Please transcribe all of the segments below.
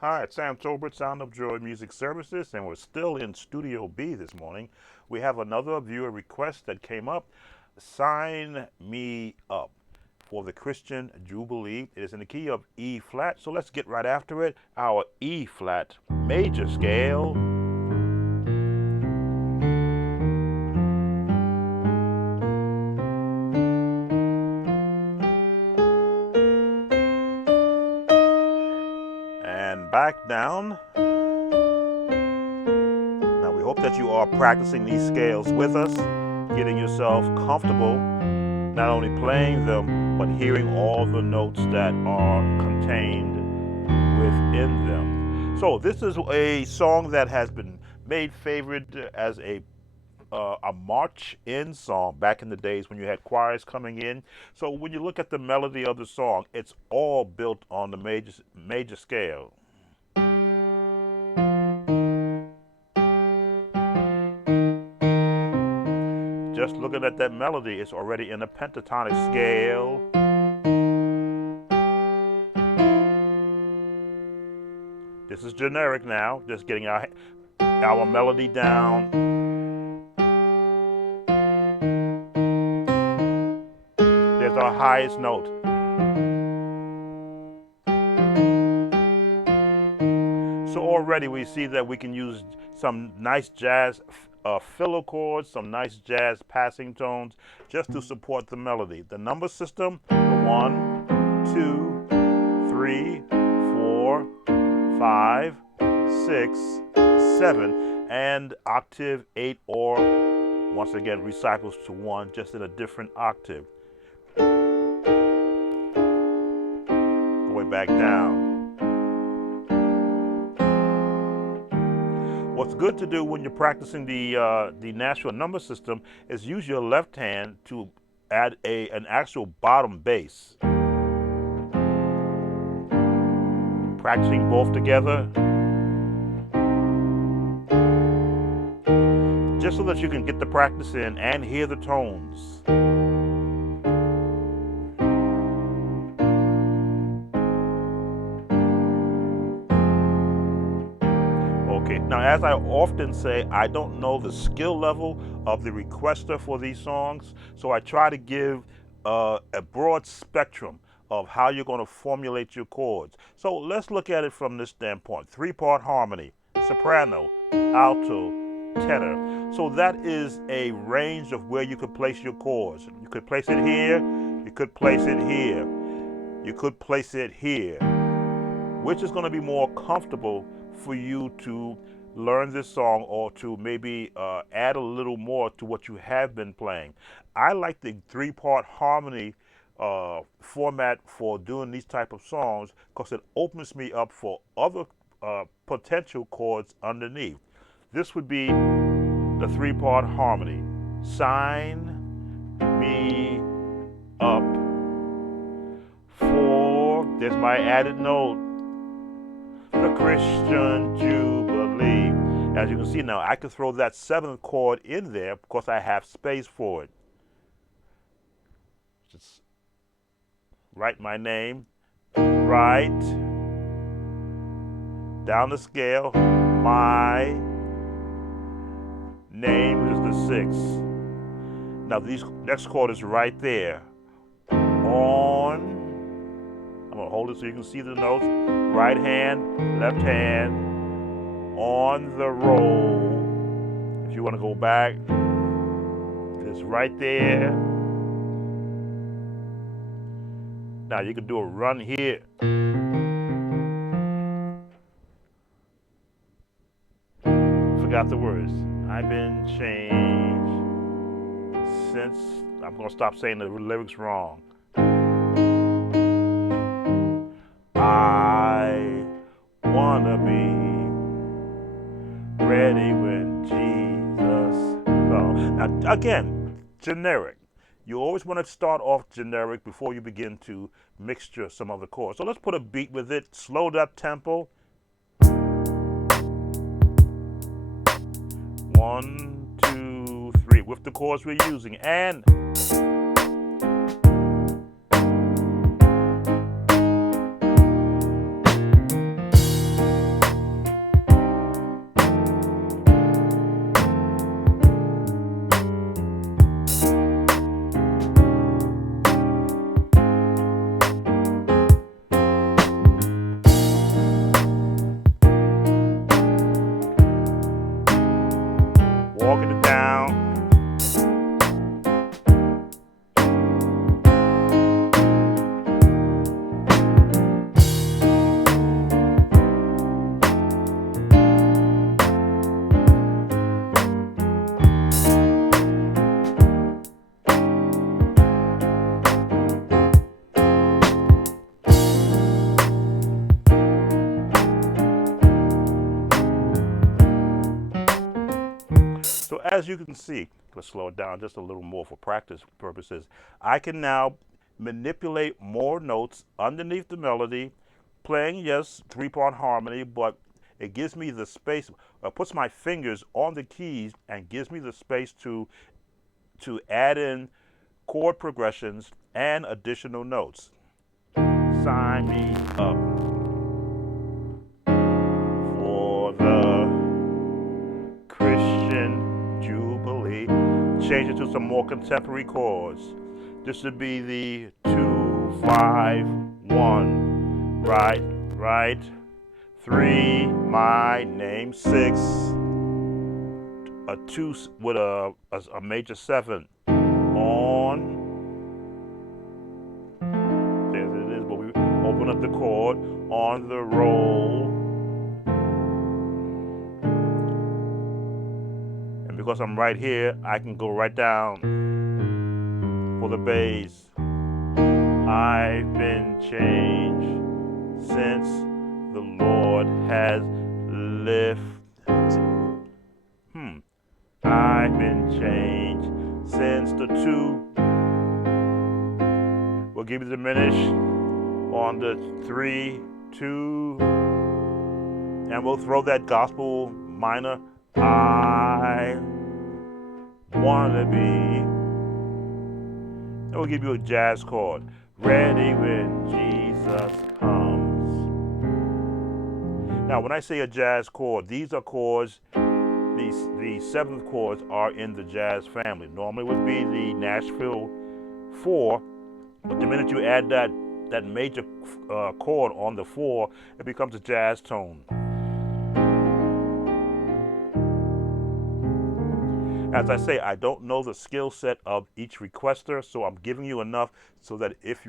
Hi, it's Sam Tolbert, Sound of Joy Music Services, and we're still in Studio B this morning. We have another viewer request that came up. Sign Me Up for the Christian Jubilee. It is in the key of E flat, so let's get right after it. Our E flat major scale. And back down. Now we hope that you are practicing these scales with us, getting yourself comfortable, not only playing them, but hearing all the notes that are contained within them. So this is a song that has been made favorite as a march-in song back in the days when you had choirs coming in. So when you look at the melody of the song, it's all built on the major scale. Just looking at that melody, it's already in a pentatonic scale. This is generic now, just getting our melody down. There's our highest note. So already we see that we can use some nice jazz filler chords, some nice jazz passing tones just to support the melody. The number system, the 1, 2, 3, 4, 5, 6, 7, and octave 8, or once again recycles to 1, just in a different octave. Going back down. What's good to do when you're practicing the natural number system is use your left hand to add an actual bottom bass. Practicing both together, just so that you can get the practice in and hear the tones. Okay, now as I often say, I don't know the skill level of the requester for these songs, so I try to give a broad spectrum of how you're going to formulate your chords. So let's look at it from this standpoint. 3-part harmony, soprano, alto, tenor. So that is a range of where you could place your chords. You could place it here, you could place it here, you could place it here. Which is going to be more comfortable for you to learn this song, or to maybe add a little more to what you have been playing. I like the 3-part harmony format for doing these type of songs because it opens me up for other potential chords underneath. This would be the 3-part harmony. Sign me up for, there's my added note, the Christian Jubilee. As you can see now, I can throw that 7th chord in there because I have space for it. Just write my name, right down the scale, my name is the 6th. Now this next chord is right there. On, I'm gonna hold it so you can see the notes. Right hand, left hand, on the roll. If you want to go back, it's right there. Now you can do a run here. Forgot the words. I've been changed since, I'm gonna stop saying the lyrics wrong. I wanna be ready when Jesus comes. Now, again, generic. You always want to start off generic before you begin to mixture some other chords. So let's put a beat with it, slowed up tempo. 1, 2, 3, with the chords we're using, and as you can see, let's slow it down just a little more for practice purposes. I can now manipulate more notes underneath the melody, playing, yes, three-part harmony, but it gives me the space, puts my fingers on the keys and gives me the space to add in chord progressions and additional notes. Sign me up for the Christian Jubilee. Change it to some more contemporary chords. This would be the 2-5-1, right, right, 3, my name, 6, a 2 with a major 7 on. There it is, but we open up the chord on the roll. And because I'm right here, I can go right down for the bass. I've been changed since the Lord has lifted. I've been changed since the 2. We'll give you the diminish on the 3, 2, and we'll throw that gospel minor. I wanna be. And we'll give you a jazz chord. Ready when Jesus comes. Now, when I say a jazz chord, these are chords. The 7th chords are in the jazz family. Normally would be the Nashville 4, but the minute you add that major chord on the 4, it becomes a jazz tone. As I say, I don't know the skill set of each requester, so I'm giving you enough so that if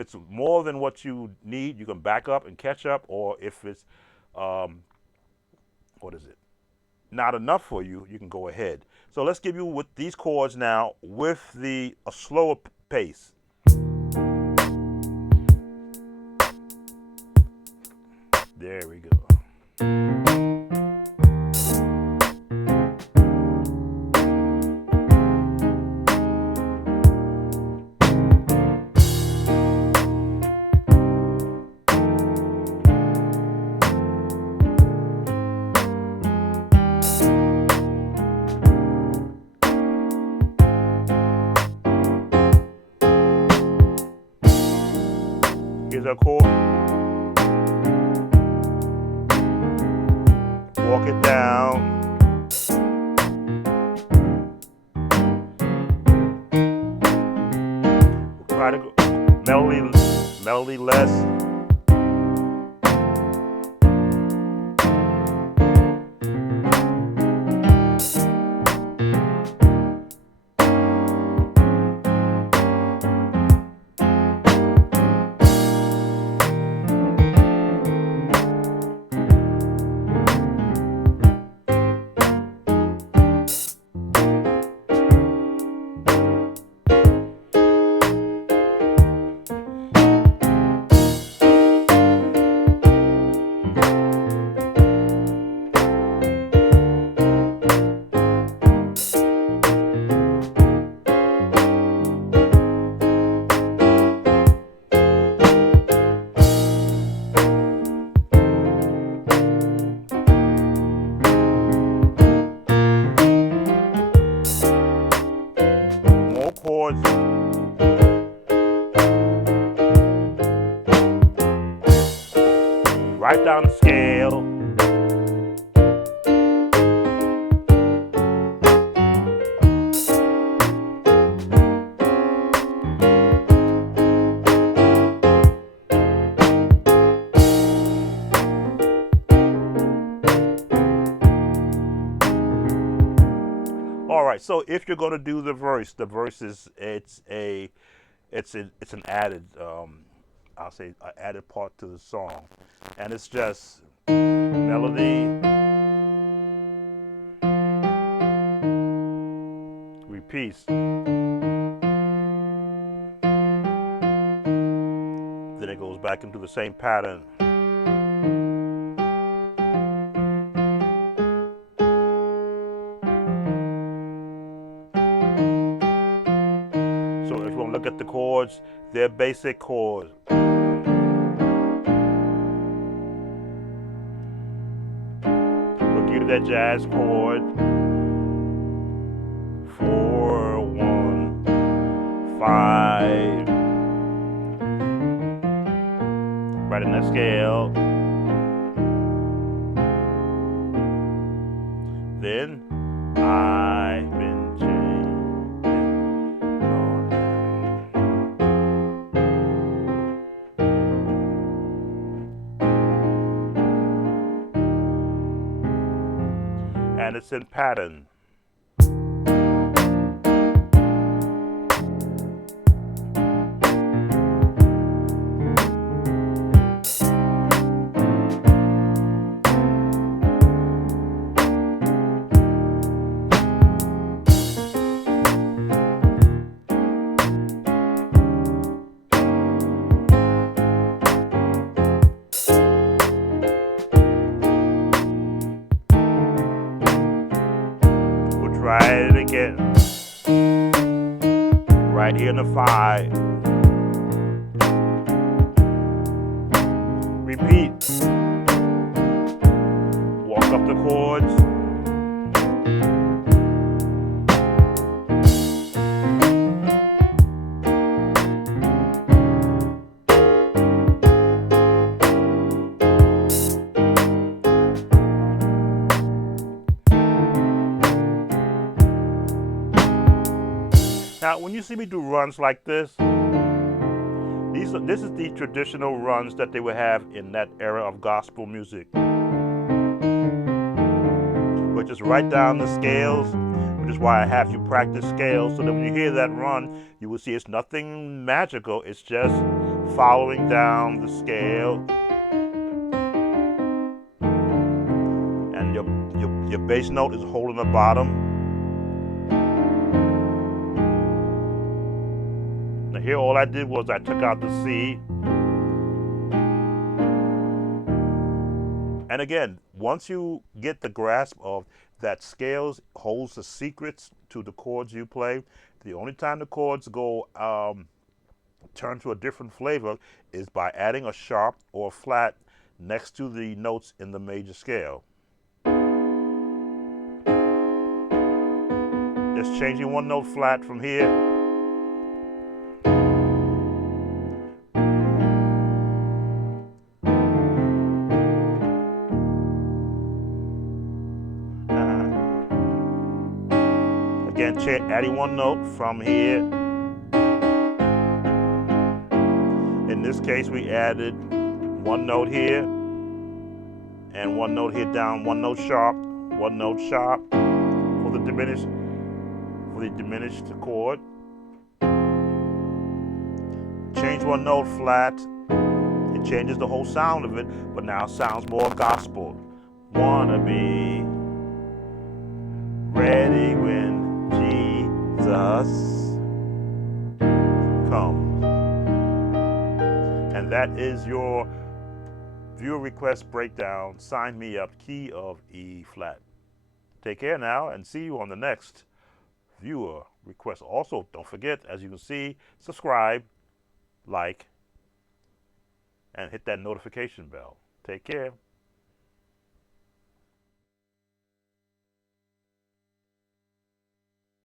it's more than what you need, you can back up and catch up, or if it's not enough for you, you can go ahead. So let's give you with these chords now with a slower pace. There we go. Here's our chord. Walk it down. We'll try to go melody less. Chords. Right down the scale. All right, so if you're going to do the verse is it's an added I'll say an added part to the song, and it's just melody, repeats, then it goes back into the same pattern. chords, they're basic chords. We'll give that jazz chord 4, 1, 5. Right in that scale. Then I've been changed. And it's in pattern. Try it again. Right here in the 5. Repeat. Walk up the chords. Now, when you see me do runs like this, this is the traditional runs that they would have in that era of gospel music. But just write down the scales, which is why I have you practice scales, so that when you hear that run, you will see it's nothing magical. It's just following down the scale. And your bass note is holding the bottom. Now here all I did was I took out the C. And again, once you get the grasp of that scales holds the secrets to the chords you play, the only time the chords go turn to a different flavor is by adding a sharp or a flat next to the notes in the major scale. Just changing one note flat from here. Again, adding one note from here. In this case, we added one note here and one note here down, one note sharp for the diminished chord. Change one note flat. It changes the whole sound of it, but now it sounds more gospel. Wanna be ready when Jesus comes. And that is your viewer request breakdown. Sign me up, key of E flat. Take care now and see you on the next viewer request. Also, don't forget, as you can see, subscribe, like, and hit that notification bell. Take care.